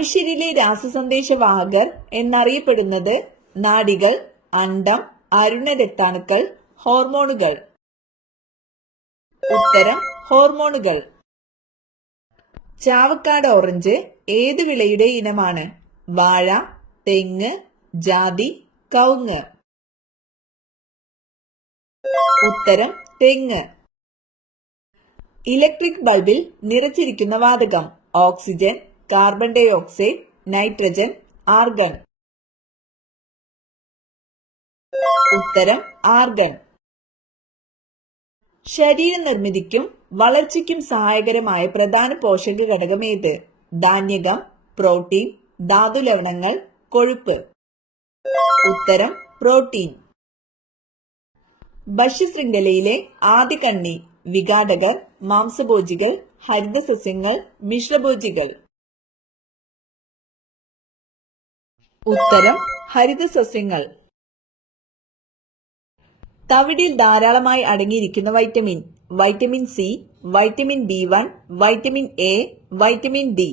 മനുഷ്യരിലെ രാസസന്ദേശവാഹകർ എന്നറിയപ്പെടുന്നത് നാഡികൾ, അണ്ഡം, അരുണരക്താണുക്കൾ, ഹോർമോണുകൾ. ഉത്തരം ഹോർമോണുകൾ. ചാവക്കാട് ഓറഞ്ച് ഏതു വിളയുടെ ഇനമാണ്? വാഴ, തെങ്ങ്, ജാതി, കവുങ്ങ്. ഉത്തരം തെങ്ങ്. ഇലക്ട്രിക് ബൾബിൽ നിറച്ചിരിക്കുന്ന വാതകം? Oxygen, carbon dioxide, nitrogen, argon. ഉത്തരം ആർഗൺ. ശരീര നിർമ്മിതിക്കും വളർച്ചയ്ക്കും സഹായകരമായ പ്രധാന പോഷക ഘടകം ഏത്? ധാന്യകം, പ്രോട്ടീൻ, ധാതുലവണങ്ങൾ, കൊഴുപ്പ്. ഉത്തരം പ്രോട്ടീൻ. ഭക്ഷ്യശൃംഖലയിലെ ആദ്യ കണ്ണി? വിഘാടകർ, മാംസഭോജികൾ, ഹരിതസസ്യങ്ങൾ, മിശ്രഭോജികൾ. ഉത്തരം ഹരിതസസ്യങ്ങൾ. തവിടിൽ ധാരാളമായി അടങ്ങിയിരിക്കുന്ന vitamin? Vitamin C, vitamin B1, vitamin A, vitamin D.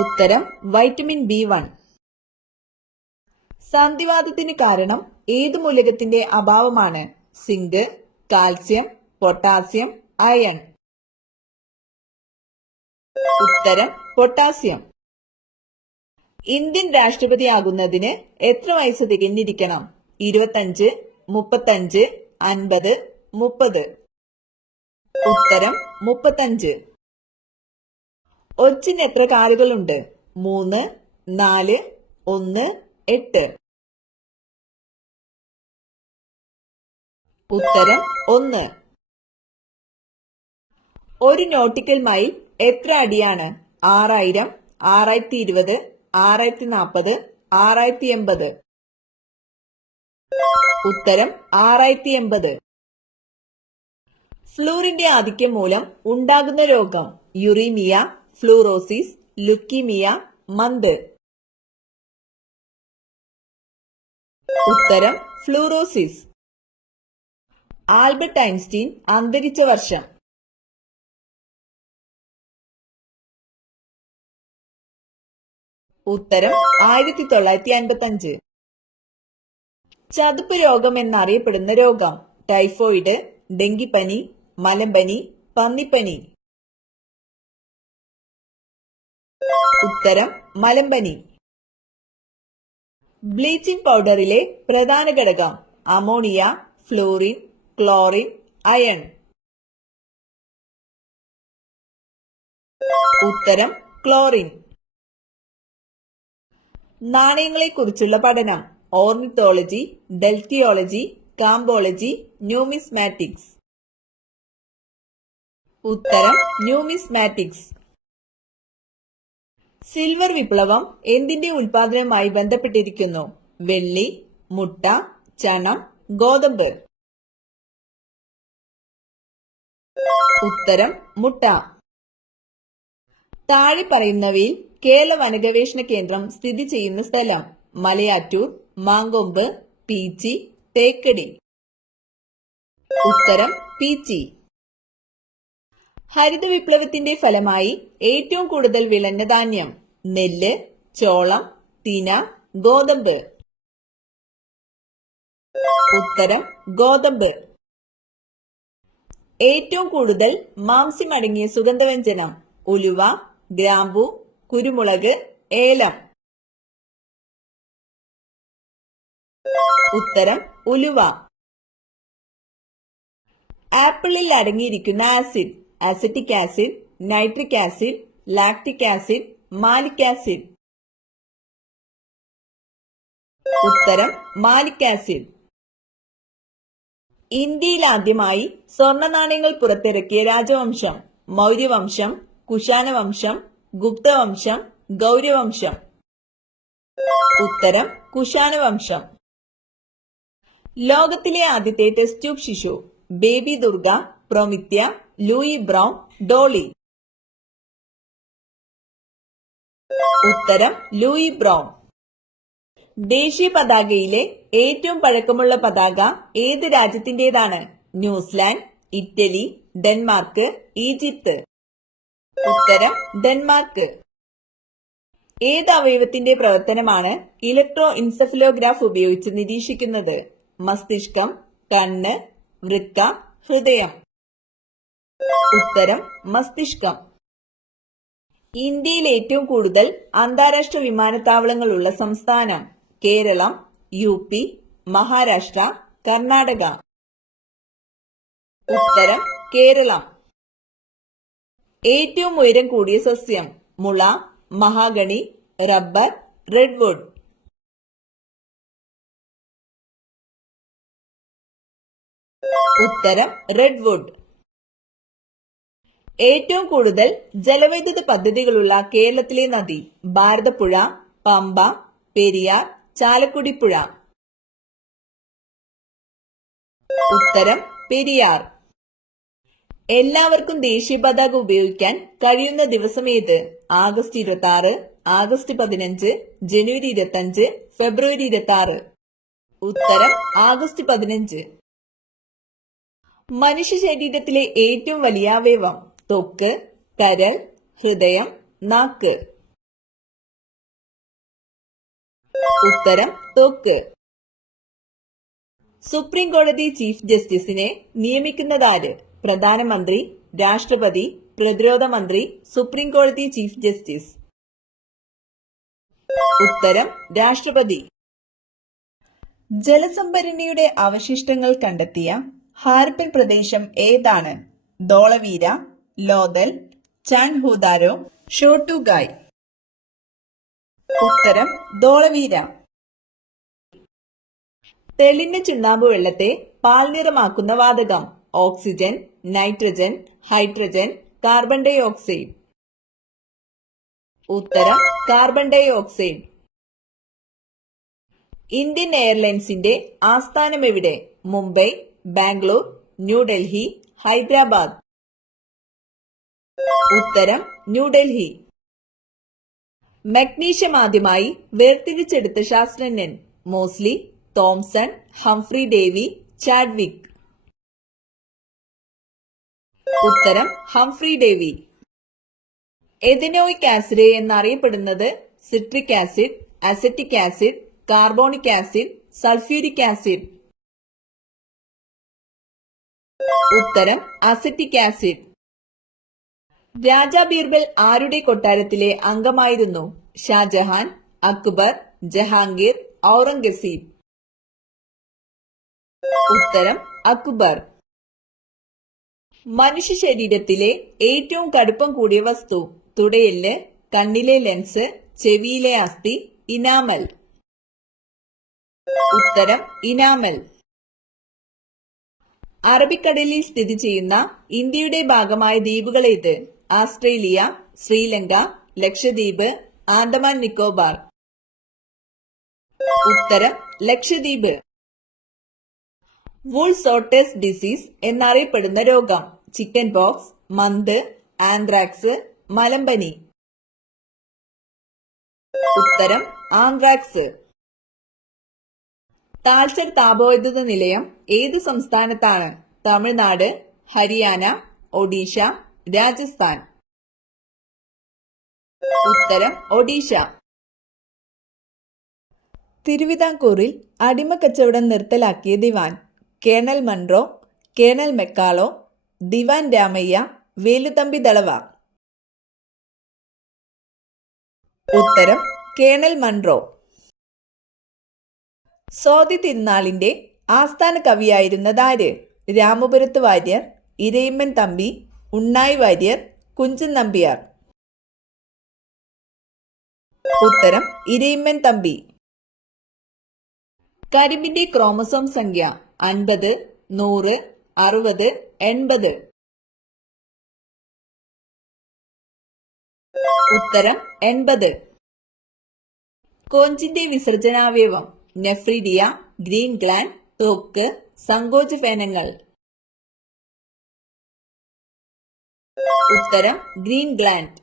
ഉത്തരം വൈറ്റമിൻ B1. സന്ധിവാതത്തിന് കാരണം ഏതു മൂലകത്തിന്റെ അഭാവമാണ്? Zinc, calcium, potassium, iron. ഉത്തരം പൊട്ടാസ്യം. ഇന്ത്യൻ രാഷ്ട്രപതിയാകുന്നതിന് എത്ര വയസ്സ് തികഞ്ഞിരിക്കണം? 25, 35, 50, 30. ഉത്തരം 35. ഒച്ചിന് എത്ര കാലുകളുണ്ട്? 3, 4, 1, 8. ഉത്തരം 1. ഒരു നോട്ടിക്കൽ മൈൽ എത്ര അടിയാണ്? 6000, 6020, 6040, 6080. ഉത്തരം 6080. ഫ്ലൂറിന്റെ ആധിക്യം മൂലം ഉണ്ടാകുന്ന രോഗം? യുറീമിയ, ഫ്ലൂറോസിസ്, ലുക്കീമിയ, മന്ത്. ഉത്തരം ഫ്ലൂറോസിസ്. ആൽബർട്ട് ഐൻസ്റ്റീൻ അന്തരിച്ച വർഷം? ഉത്തരം 1955. ചതുപ്പ് രോഗം എന്നറിയപ്പെടുന്ന രോഗം? ടൈഫോയിഡ്, ഡെങ്കിപ്പനി, മലമ്പനി, പന്നിപ്പനി. ഉത്തരം മലമ്പനി. ബ്ലീച്ചിംഗ് പൗഡറിലെ പ്രധാന ഘടകം? Ammonia, fluorine, chlorine, iron. ഉത്തരം ക്ലോറിൻ. നാണയങ്ങളെക്കുറിച്ചുള്ള പഠനം? ഓർണിത്തോളജി, ഡെൽറ്റിയോളജി, കാംബോളജി, ന്യൂമിസ്മാറ്റിക്സ്. ഉത്തരം ന്യൂമിസ്മാറ്റിക്സ്. സിൽവർ വിപ്ലവം എന്തിന്റെ ഉൽപാദനവുമായി ബന്ധപ്പെട്ടിരിക്കുന്നു? വെള്ളി, മുട്ട, ചണം, ഗോതമ്പ്. ഉത്തരം മുട്ട. താഴെ പറയുന്നവയിൽ കേരള വനഗവേഷണ കേന്ദ്രം സ്ഥിതി ചെയ്യുന്ന സ്ഥലം? മലയാറ്റൂർ, മാങ്കൊമ്പ്, പീച്ചി, തേക്കടി. ഉത്തരം പീച്ചി. ഹരിത വിപ്ലവത്തിന്റെ ഫലമായി ഏറ്റവും കൂടുതൽ വിളഞ്ഞ ധാന്യം? നെല്ല്, ചോളം, തിന, ഗോതമ്പ്. ഉത്തരം ഗോതമ്പ്. ഏറ്റവും കൂടുതൽ മാംസ്യം അടങ്ങിയ സുഗന്ധവ്യഞ്ജനം? ഉലുവ, ഗ്രാമ്പു, കുരുമുളക്, ഏലം. ഉത്തരം ഉലുവ. ആപ്പിളിൽ അടങ്ങിയിരിക്കുന്ന acid? Acetic acid, nitric acid, lactic acid, malic acid. ഉത്തരം മാലിക് ആസിഡ്. ഇന്ത്യയിൽ ആദ്യമായി സ്വർണ്ണ നാണയങ്ങൾ പുറത്തിറക്കിയ രാജവംശം? മൗര്യവംശം, കുശാനവംശം, ഗുപ്തവംശം, ഗൗരവംശം. ഉത്തരം കുശാനവംശം. ലോകത്തിലെ ആദ്യത്തെ ടെസ്റ്റ് ട്യൂബ് ശിശു? ബേബി ദുർഗ, പ്രൊമിത്യ, ലൂയി ബ്രൗൺ, ഡോളി. ഉത്തരം ലൂയി ബ്രൗൺ. ദേശീയ പതാകയിലെ ഏറ്റവും പഴക്കമുള്ള പതാക ഏത് രാജ്യത്തിന്റേതാണ്? New Zealand, Italy, Denmark, Egypt. ഉത്തരം ഡെൻമാർക്ക്. ഏത് അവയവത്തിന്റെ പ്രവർത്തനമാണ് ഇലക്ട്രോ ഇൻസെഫലോഗ്രാഫ് ഉപയോഗിച്ച് നിരീക്ഷിക്കുന്നത്? മസ്തിഷ്കം, കണ്ണ്, വൃക്ക, ഹൃദയം. ഉത്തരം മസ്തിഷ്കം. ഇന്ത്യയിൽ ഏറ്റവും കൂടുതൽ അന്താരാഷ്ട്ര വിമാനത്താവളങ്ങളുള്ള സംസ്ഥാനം? കേരളം, UP, മഹാരാഷ്ട്ര, കർണാടക. ഉത്തരം കേരളം. ഏറ്റവും ഉയരം കൂടിയ സസ്യം? മുള, മഹാഗണി, റബ്ബർ, റെഡ്വുഡ്. ഉത്തരം റെഡ്വുഡ്. ഏറ്റവും കൂടുതൽ ജലവൈദ്യുത പദ്ധതികളുള്ള കേരളത്തിലെ നദി? ഭാരതപ്പുഴ, പമ്പ, പെരിയാർ, ചാലക്കുടി പുഴ. ഉത്തരം പെരിയാർ. എല്ലാവർക്കും ദേശീയ പതാക ഉപയോഗിക്കാൻ കഴിയുന്ന ദിവസം ഏത്? ആഗസ്റ്റ് 26, ആഗസ്റ്റ് 15, ജനുവരി 25, ഫെബ്രുവരി 26. ഉത്തരം ആഗസ്റ്റ് 15. മനുഷ്യ ശരീരത്തിലെ ഏറ്റവും വലിയ അവയവം? ത്വക്ക്, കരൾ, ഹൃദയം, നാക്ക്. ഉത്തരം ത്വക്ക്. സുപ്രീം കോടതി ചീഫ് ജസ്റ്റിസിനെ നിയമിക്കുന്നതാര്? പ്രധാനമന്ത്രി, രാഷ്ട്രപതി, പ്രതിരോധ മന്ത്രി, സുപ്രീം കോടതി ചീഫ് ജസ്റ്റിസ്. ഉത്തരം രാഷ്ട്രപതി. ജലസംഭരണിയുടെ അവശിഷ്ടങ്ങൾ കണ്ടെത്തിയ ഹാരപ്പൻ പ്രദേശം ഏതാണ്? ധോളവീര, ലോഥൽ, ചാൻഹൂദാരോ, ഷോട്ടുഗായ്. ഉത്തരം ധോളവീര. തെളിഞ്ഞ ചുണ്ണാമ്പ് വെള്ളത്തെ പാൽനിറമാക്കുന്ന വാതകം? Oxygen, nitrogen, hydrogen, carbon dioxide. ഉത്തരം കാർബൺ ഡൈ ഓക്സൈഡ്. ഇന്ത്യൻ എയർലൈൻസിന്റെ ആസ്ഥാനം എവിടെ? മുംബൈ, ബാംഗ്ലൂർ, ന്യൂഡൽഹി, ഹൈദരാബാദ്. ഉത്തരം ന്യൂഡൽഹി. മഗ്നീഷ്യം ആദ്യമായി വേർതിരിച്ചെടുത്ത ശാസ്ത്രജ്ഞൻ? Moseley, Thomson, Humphry Davy, Chadwick. ഉത്തരം ഹംഫ്രി ഡേവി. എഥനോയിക് ആസിഡ് എന്നറിയപ്പെടുന്നത്? Citric acid, acetic acid, carbonic acid, sulphuric acid. ഉത്തരം അസറ്റിക് ആസിഡ്. രാജാ ബീർബൽ ആരുടെ കൊട്ടാരത്തിലെ അംഗമായിരുന്നു? ഷാജഹാൻ, അക്ബർ, ജഹാംഗീർ, ഔറംഗസീബ്. ഉത്തരം അക്ബർ. മനുഷ്യ ശരീരത്തിലെ ഏറ്റവും കടുപ്പം കൂടിയ വസ്തു? തുടയെല്ല്, കണ്ണിലെ ലെൻസ്, ചെവിയിലെ അസ്ഥി, ഇനാമൽ. ഉത്തരം ഇനാമൽ. അറബിക്കടലിൽ സ്ഥിതി ചെയ്യുന്ന ഇന്ത്യയുടെ ഭാഗമായ ദ്വീപുകൾ ഏത്? ആസ്ട്രേലിയ, ശ്രീലങ്ക, ലക്ഷദ്വീപ്, ആൻഡമാൻ നിക്കോബാർ. ഉത്തരം ലക്ഷദ്വീപ്. വൂൾ സോട്ടേഴ്സ് ഡിസീസ് എന്നറിയപ്പെടുന്ന രോഗം? ചിക്കൻ പോക്സ്, മന്ത്, ആന്ത്രാക്സ്, മലമ്പനി. ഉത്തരം ആന്ത്രാക്സ്. താൽച്ചർ താപവൈദ്യുത നിലയം ഏത് സംസ്ഥാനത്താണ്? തമിഴ്നാട്, ഹരിയാന, ഒഡീഷ, രാജസ്ഥാൻ. ഉത്തരം ഒഡീഷ. തിരുവിതാംകൂറിൽ അടിമക്കച്ചവടം നിർത്തലാക്കിയ ദിവാൻ? കേണൽ മൺറോ, കേണൽ മെക്കാളോ, ദിവാൻ രാമയ്യ, വേലുതമ്പി ദളവ. ഉത്തരം കേണൽ മൺറോ. സ്വാതി തിരുനാളിന്റെ ആസ്ഥാന കവിയായിരുന്നതാര്? രാമപുരത്ത് വാര്യർ, ഇരയിമ്മൻ തമ്പി, ഉണ്ണായി വാര്യർ, കുഞ്ചൻ നമ്പ്യാർ. ഉത്തരം ഇരയിമ്മൻ തമ്പി. കരിമ്പിന്റെ ക്രോമസോം സംഖ്യ 50, 100, 60, 80. ഉത്തരം 80. കോഞ്ചിന്റെ വിസർജനാവയവം? നെഫ്രീഡിയ, ഗ്രീൻ ഗ്ലാൻഡ്, ത്വക്ക്, സങ്കോചഫേനങ്ങൾ. ഉത്തരം ഗ്രീൻ ഗ്ലാൻഡ്.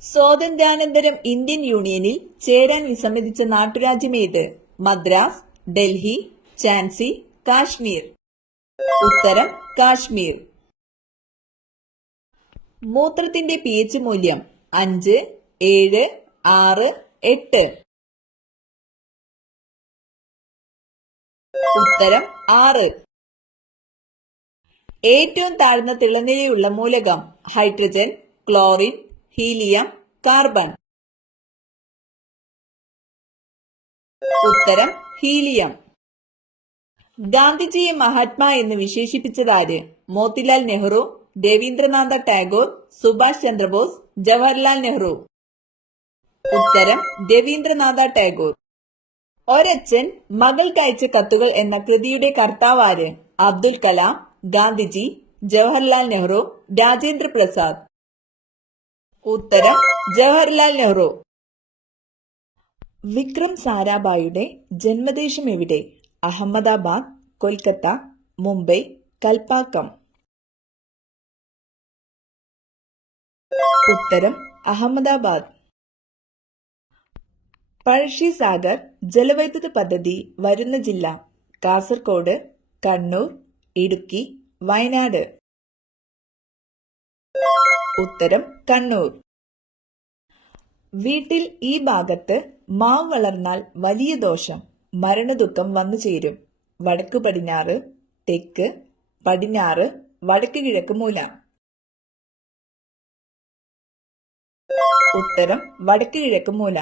സ്വാതന്ത്ര്യാനന്തരം ഇന്ത്യൻ യൂണിയനിൽ ചേരാൻ വിസമ്മതിച്ച നാട്ടുരാജ്യമേത്? മദ്രാസ്, ഡൽഹി, ഝാൻസി, കാശ്മീർ. ഉത്തരം കാശ്മീർ. മൂത്രത്തിന്റെ pH മൂല്യം 5, 7, 6, 8. ഉത്തരം 6. ഏറ്റവും താഴ്ന്ന തിളനിലയുള്ള മൂലകം ഹൈഡ്രജൻ, ക്ലോറിൻ, ഹീലിയം, കാർബൺ. ഉത്തരം ഹീലിയം. ഗാന്ധിജിയെ മഹാത്മാ എന്ന് വിശേഷിപ്പിച്ചതാര്? മോത്തിലാൽ നെഹ്റു, രവീന്ദ്രനാഥ ടാഗോർ, സുഭാഷ് ചന്ദ്രബോസ്, ജവഹർലാൽ നെഹ്റു. ഉത്തരം രവീന്ദ്രനാഥ ടാഗോർ. ഒരച്ഛൻ മകൾക്കയച്ച കത്തുകൾ എന്ന കൃതിയുടെ കർത്താവാര്? അബ്ദുൽ കലാം, ഗാന്ധിജി, ജവഹർലാൽ നെഹ്റു, രാജേന്ദ്ര പ്രസാദ്. ഉത്തരം ജവഹർലാൽ നെഹ്റു. വിക്രം സാരാഭായിയുടെ ജന്മദേശം എവിടെ? അഹമ്മദാബാദ്, കൊൽക്കത്ത, മുംബൈ, കൽപ്പാക്കം. ഉത്തരം അഹമ്മദാബാദ്. പഴശ്ശി സാഗർ ജലവൈദ്യുത പദ്ധതി വരുന്ന ജില്ല? കാസർഗോഡ്, കണ്ണൂർ, ഇടുക്കി, വയനാട്. ഉത്തരം കണ്ണൂർ. വീട്ടിൽ ഈ ഭാഗത്ത് മാവ് വളർന്നാൽ വലിയ ദോഷം, മരണദുഃഖം വന്നു ചേരും. വടക്കു പടിഞ്ഞാറ്, തെക്ക്, പടിഞ്ഞാറ്, വടക്ക് കിഴക്ക് മൂല. ഉത്തരം വടക്ക് കിഴക്ക് മൂല.